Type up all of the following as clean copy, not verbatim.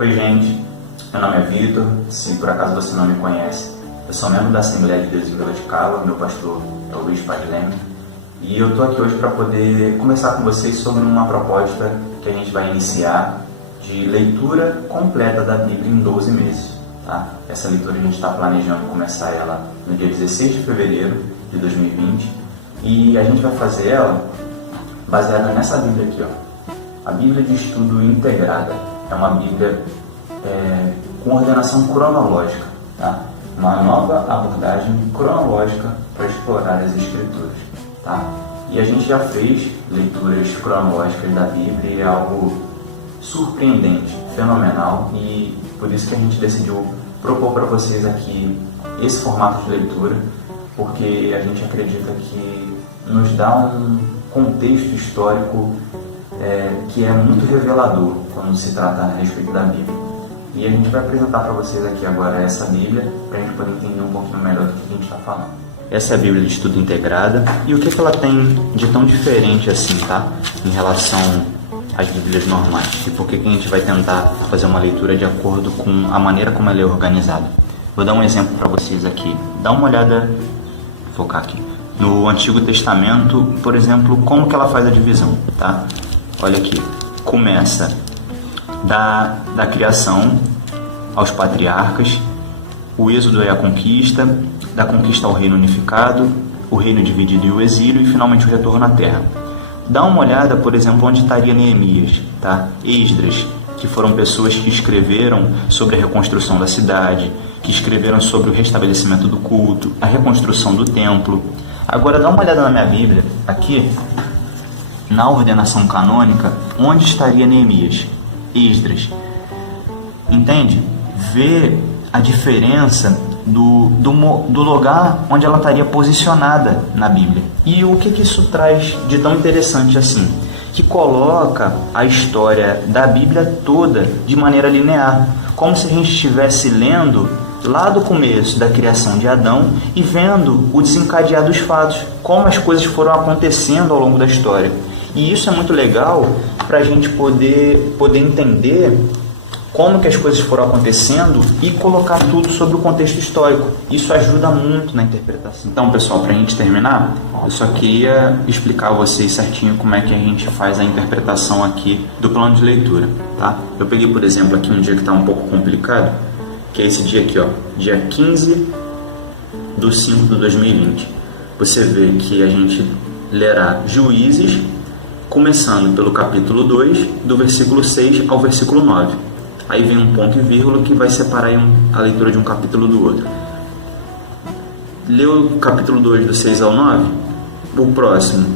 Oi gente, meu nome é Vitor, se por acaso você não me conhece, eu sou membro da Assembleia de Deus em Vila de Cala, meu pastor é o Luiz Padileme, e eu estou aqui hoje para poder conversar com vocês sobre uma proposta que a gente vai iniciar de leitura completa da Bíblia em 12 meses. Tá? Essa leitura a gente está planejando começar ela no dia 16 de fevereiro de 2020 e a gente vai fazer ela baseada nessa Bíblia aqui, ó. A Bíblia de Estudo Integrada. É uma Bíblia com ordenação cronológica, tá? Uma nova abordagem cronológica para explorar as Escrituras, tá? E a gente já fez leituras cronológicas da Bíblia e é algo surpreendente, fenomenal, e por isso que a gente decidiu propor para vocês aqui esse formato de leitura, porque a gente acredita que nos dá um contexto histórico que é muito revelador quando se trata a respeito da Bíblia. E a gente vai apresentar para vocês aqui agora essa Bíblia, para a gente poder entender um pouquinho melhor do que a gente está falando. Essa é a Bíblia de Estudo Integrada, e o que ela tem de tão diferente assim, tá? Em relação às Bíblias normais, e por que a gente vai tentar fazer uma leitura de acordo com a maneira como ela é organizada. Vou dar um exemplo para vocês aqui. Dá uma olhada, vou focar aqui, no Antigo Testamento, por exemplo, como que ela faz a divisão, tá? Olha aqui, começa da criação aos patriarcas, o êxodo é a conquista, da conquista ao reino unificado, o reino dividido e o exílio, e finalmente o retorno à terra. Dá uma olhada, por exemplo, onde estaria Neemias, tá? Esdras, que foram pessoas que escreveram sobre a reconstrução da cidade, que escreveram sobre o restabelecimento do culto, a reconstrução do templo. Agora dá uma olhada na minha Bíblia, aqui, na ordenação canônica, onde estaria Neemias, Esdras. Entende? Vê a diferença do lugar onde ela estaria posicionada na Bíblia. E o que isso traz de tão interessante assim? Que coloca a história da Bíblia toda de maneira linear, como se a gente estivesse lendo lá do começo da criação de Adão e vendo o desencadear dos fatos, como as coisas foram acontecendo ao longo da história. E isso é muito legal para a gente poder entender como que as coisas foram acontecendo e colocar tudo sobre o contexto histórico. Isso ajuda muito na interpretação. Então, pessoal, para a gente terminar, eu só queria explicar a vocês certinho como é que a gente faz a interpretação aqui do plano de leitura, tá? Eu peguei, por exemplo, aqui um dia que está um pouco complicado, que é esse dia aqui, ó, dia 15/5/2020. Você vê que a gente lerá Juízes, começando pelo capítulo 2, do versículo 6 ao versículo 9. Aí vem um ponto e vírgula que vai separar a leitura de um capítulo do outro. Leu o capítulo 2 do 6 ao 9, o próximo,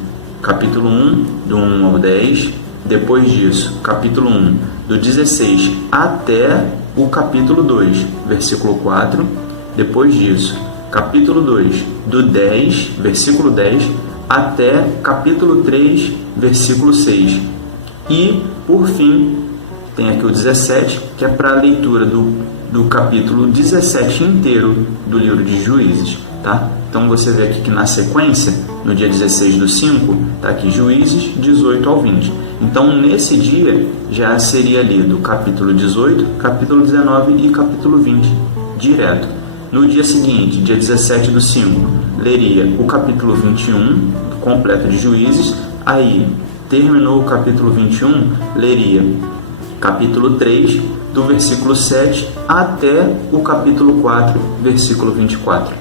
capítulo 1, do 1 ao 10, depois disso, capítulo 1, do 16 até o capítulo 2, versículo 4, depois disso, capítulo 2, do 10, versículo 10, até capítulo 3, versículo 6. E, por fim, tem aqui o 17, que é para a leitura do capítulo 17 inteiro do livro de Juízes, tá? Então você vê aqui que na sequência, no dia 16/5, tá aqui Juízes 18 ao 20. Então nesse dia já seria lido o capítulo 18, capítulo 19 e capítulo 20 direto. No dia seguinte, dia 17/5, leria o capítulo 21 completo de Juízes. Aí terminou o capítulo 21, leria capítulo 3, do versículo 7 até o capítulo 4, versículo 24.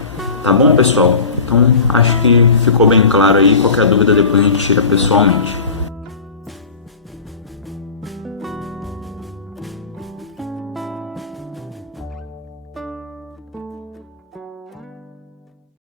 Tá bom, pessoal? Então, acho que ficou bem claro aí. Qualquer dúvida depois a gente tira pessoalmente.